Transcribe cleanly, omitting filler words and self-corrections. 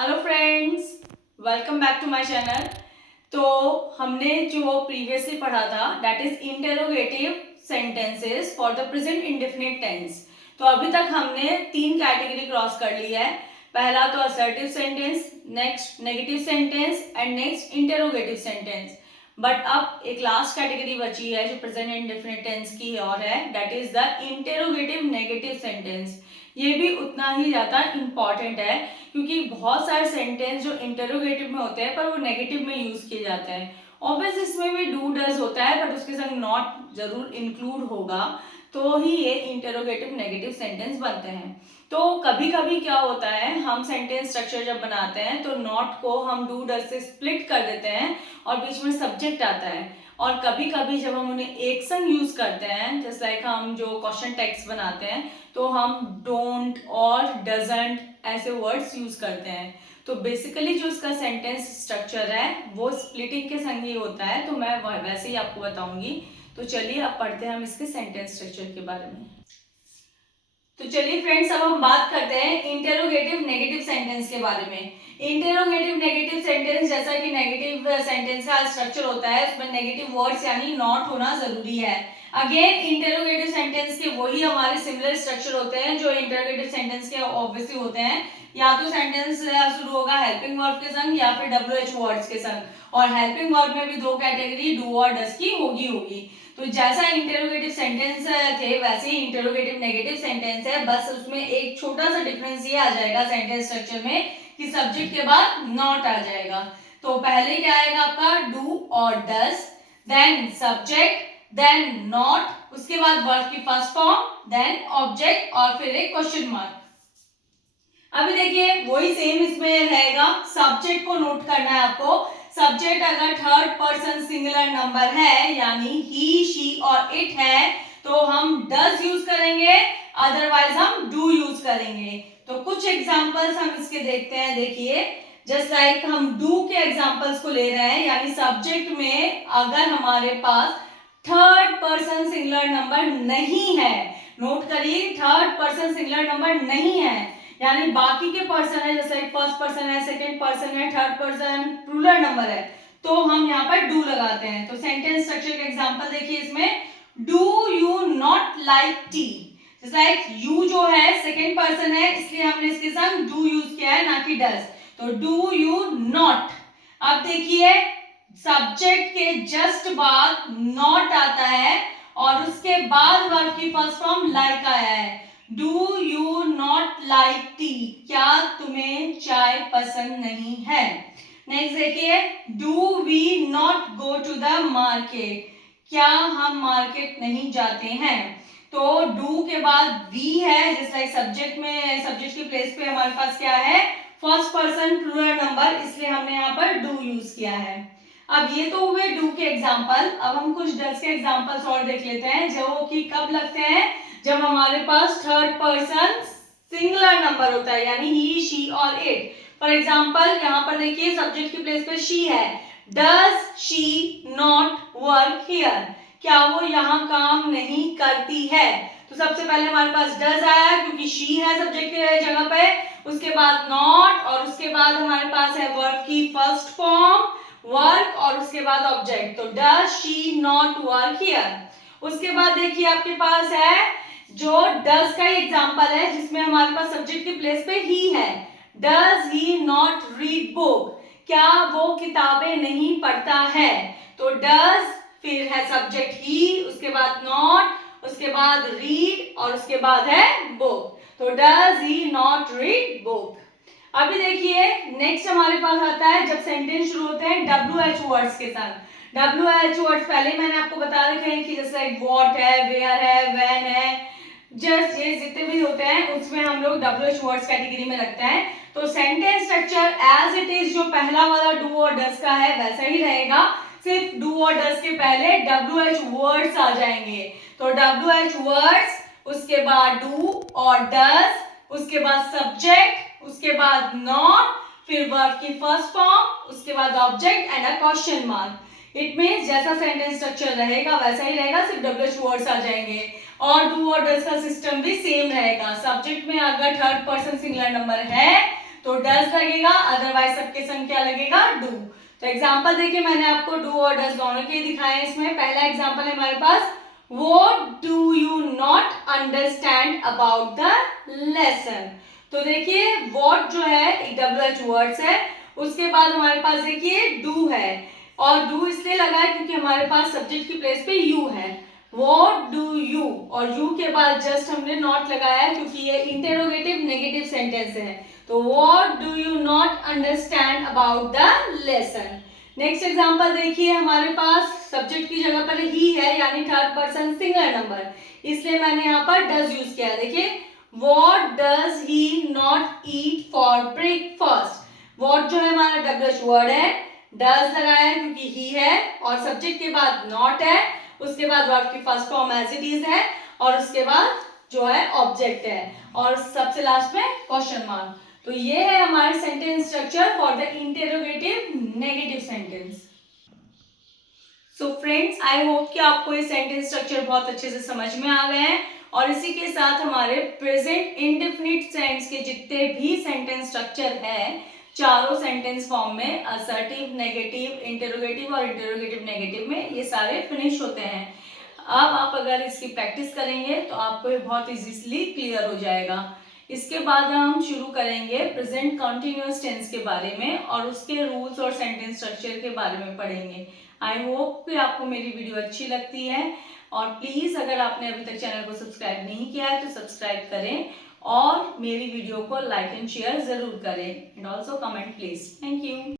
Hello friends, welcome back to my channel. तो हमने जो प्रीवियसली पढ़ा था that is interrogative sentences for the present indefinite tense. तो अभी तक हमने 3 कैटेगरी क्रॉस कर ली है। पहला तो assertive sentence, next negative sentence and next interrogative sentence. But अब एक लास्ट कैटेगरी बची है जो प्रेजेंट इंडेफिनिट टेंस की और है, that is the interrogative negative sentence. ये भी उतना ही ज्यादा इंपॉर्टेंट है क्योंकि बहुत सारे सेंटेंस जो इंटरोगेटिव में होते हैं पर वो नेगेटिव में यूज किए जाते हैं। ऑब्वियस इसमें भी डू डज होता है बट उसके संग नॉट जरूर इंक्लूड होगा, तो ही ये इंटरोगेटिव नेगेटिव सेंटेंस बनते हैं। तो कभी कभी क्या होता है, हम सेंटेंस स्ट्रक्चर जब बनाते हैं तो नॉट को हम डू डज से स्प्लिट कर देते हैं और बीच में सब्जेक्ट आता है। और कभी कभी जब हम उन्हें एक संग यूज करते हैं, जैसे लाइक हम जो क्वेश्चन टेक्स्ट बनाते हैं तो हम डोंट और डजंट ऐसे वर्ड्स यूज करते हैं। तो बेसिकली जो इसका सेंटेंस स्ट्रक्चर है वो स्प्लिटिंग के संग ही होता है, तो मैं वैसे ही आपको बताऊंगी। तो चलिए अब पढ़ते हैं हम इसके सेंटेंस स्ट्रक्चर के बारे में। तो चलिए फ्रेंड्स, अब हम बात करते हैं इंटेरोगेटिव नेगेटिव सेंटेंस के बारे में। इंटेरोगेटिव नेगेटिव सेंटेंस, जैसा कि नेगेटिव सेंटेंस का स्ट्रक्चर होता है उसमें नेगेटिव वर्ड्स यानी नॉट होना जरूरी है। अगेन इंटेरोगेटिव सेंटेंस के वही हमारे सिमिलर स्ट्रक्चर होते हैं जो इंटेरोगेटिव सेंटेंस के ऑब्वियसली होते हैं। या तो सेंटेंस शुरू होगा हेल्पिंग वर्ब के संग या फिर WH वर्ड्स के संग, और हेल्पिंग वर्ब में भी 2 कैटेगरी डू और डज की होगी। तो जैसा इंटेरोगेटिव सेंटेंस थे वैसे ही इंटेरोगेटिव नेगेटिव सेंटेंस है, बस उसमें एक छोटा सा डिफरेंस ये आ जाएगा सेंटेंस स्ट्रक्चर में कि सब्जेक्ट के बाद नॉट आ जाएगा। तो पहले क्या आएगा आपका डू और does, then subject, then not, उसके बाद वर्ब की फर्स्ट फॉर्म, देन ऑब्जेक्ट और फिर एक क्वेश्चन मार्क। अभी देखिए वही सेम इसमें रहेगा। सब्जेक्ट को नोट करना है आपको। सब्जेक्ट अगर थर्ड पर्सन सिंगुलर नंबर है यानी ही, शी और इट है तो हम डज यूज करेंगे, अदरवाइज हम डू यूज करेंगे। तो कुछ एग्जांपल्स हम इसके देखते हैं। देखिए जस्ट लाइक हम डू के एग्जांपल्स को ले रहे हैं, यानी सब्जेक्ट में अगर हमारे पास थर्ड पर्सन सिंगुलर नंबर नहीं है, नोट करिए थर्ड पर्सन सिंगुलर नंबर नहीं है, यानी बाकी के पर्सन है जैसे फर्स्ट पर्सन है, सेकंड पर्सन है, थर्ड पर्सन प्लूरल नंबर है, तो हम यहाँ पर डू लगाते हैं। तो सेंटेंस स्ट्रक्चर का एग्जांपल देखिए इसमें, do you not like T. जैसे लाइक यू जो है सेकंड पर्सन है इसलिए हमने इसके संग डू यूज किया है ना कि डज। तो डू यू नॉट। अब देखिए सब्जेक्ट के जस्ट बाद नॉट आता है और उसके बाद वर्ब की फर्स्ट फॉर्म लाइक आया है। Do you not like tea, क्या तुम्हें चाय पसंद नहीं है। नेक्स्ट देखिए, do we not go to the market, क्या हम मार्केट नहीं जाते हैं। तो डू के बाद वी है, जैसे लाइक सब्जेक्ट में सब्जेक्ट की प्लेस पे हमारे पास क्या है, फर्स्ट पर्सन प्लूरल नंबर, इसलिए हमने यहाँ पर डू यूज किया है। अब ये तो हुए डू के एग्जाम्पल। अब हम कुछ डज के एग्जाम्पल्स और देख लेते हैं जो कि कब लगते हैं, जब हमारे पास थर्ड पर्सन सिंगुलर नंबर होता है यानी ही, शी और इट। फॉर एग्जाम्पल यहाँ पर देखिए सब्जेक्ट की प्लेस पे शी है, does she not work here, क्या वो यहाँ काम नहीं करती है। तो सबसे पहले हमारे पास डज आया क्योंकि शी है सब्जेक्ट की जगह पे, उसके बाद नॉट और उसके बाद हमारे पास है वर्ब की फर्स्ट फॉर्म वर्क और उसके बाद ऑब्जेक्ट। तो does she not work here. उसके बाद देखिए आपके पास है जो डज का एग्जांपल है जिसमें हमारे पास सब्जेक्ट की प्लेस पे ही है, does he not read book, क्या वो किताबें नहीं पढ़ता है। तो डज फिर है सब्जेक्ट ही, उसके बाद नॉट, उसके बाद रीड और उसके बाद है बुक। तो does he not read book. अभी देखिए नेक्स्ट हमारे पास आता है जब सेंटेंस शुरू होते हैं WH वर्ड्स के साथ। WH वर्ड्स पहले मैंने आपको बता रखे हैं कि जैसे व्हाट है, वेयर है, व्हेन है, जस्ट ये जितने भी होते हैं उसमें हम लोग WH वर्ड्स कैटेगरी में रखते हैं। तो sentence structure as it is जो पहला वाला डू और डज का है वैसा ही रहेगा, सिर्फ डू और डज के पहले WH वर्ड्स आ जाएंगे। तो WH वर्ड्स, उसके बाद डू और डज, उसके बाद सब्जेक्ट, उसके बाद नॉट, फिर वर्ब की फर्स्ट फॉर्म, उसके बाद object and a question mark. It means जैसा सेंटेंस स्ट्रक्चर रहेगा वैसा ही रहेगा, सिर्फ WH वर्ड्स आ जाएंगे। और डू और डज का सिस्टम भी सेम रहेगा। सब्जेक्ट में अगर थर्ड पर्सन सिंगुलर नंबर है तो डज लगेगा, अदरवाइज सबके संग क्या लगेगा, डू। तो एग्जाम्पल देखिए, मैंने आपको डू और डज दोनों के दिखाए हैं इसमें। पहला एग्जाम्पल है हमारे पास, what do you not understand about the lesson. तो देखिए व्हाट जो है एक WH वर्ड्स है, उसके बाद हमारे पास देखिए डू है, और डू इसलिए लगा है क्योंकि हमारे पास सब्जेक्ट की प्लेस पे यू है। व्हाट डू यू, और यू के बाद जस्ट हमने नॉट लगाया है क्योंकि ये इंटेरोगेटिव नेगेटिव सेंटेंस है। तो what do you not understand about the lesson. Next example देखिए, हमारे पास सब्जेक्ट की जगह पर ही है, यानी थर्ड पर्सन सिंगुलर नंबर, इसलिए मैंने यहाँ पर डज यूज किया है। देखिए what does he not eat for breakfast. What जो है हमारा WH वर्ड है, डज लगाया है क्योंकि ही है, और सब्जेक्ट के बाद नॉट है, उसके बाद वर्ब की first form as it is है, और उसके बाद जो है ऑब्जेक्ट है, और सबसे लास्ट में क्वेश्चन मार्क। तो ये है हमारे sentence structure for the interrogative negative sentence. So friends, I hope कि आपको ये सेंटेंस स्ट्रक्चर बहुत अच्छे से समझ में आ गए हैं, और इसी के साथ हमारे प्रेजेंट इंडेफिनिट टेंस के जितने भी सेंटेंस स्ट्रक्चर है चारों सेंटेंस फॉर्म में, असर्टिव, नेगेटिव, इंटेरोगेटिव और इंटेरोगेटिव नेगेटिव में, ये सारे फिनिश होते हैं। अब आप अगर इसकी प्रैक्टिस करेंगे तो आपको ये बहुत इजीली क्लियर हो जाएगा। इसके बाद हम शुरू करेंगे प्रेजेंट कंटिन्यूअस टेंस के बारे में, और उसके रूल्स और सेंटेंस स्ट्रक्चर के बारे में पढ़ेंगे। आई होप कि आपको मेरी वीडियो अच्छी लगती है, और प्लीज अगर आपने अभी तक चैनल को सब्सक्राइब नहीं किया है तो सब्सक्राइब करें, और मेरी वीडियो को लाइक एंड शेयर जरूर करें, and also comment please. Thank you.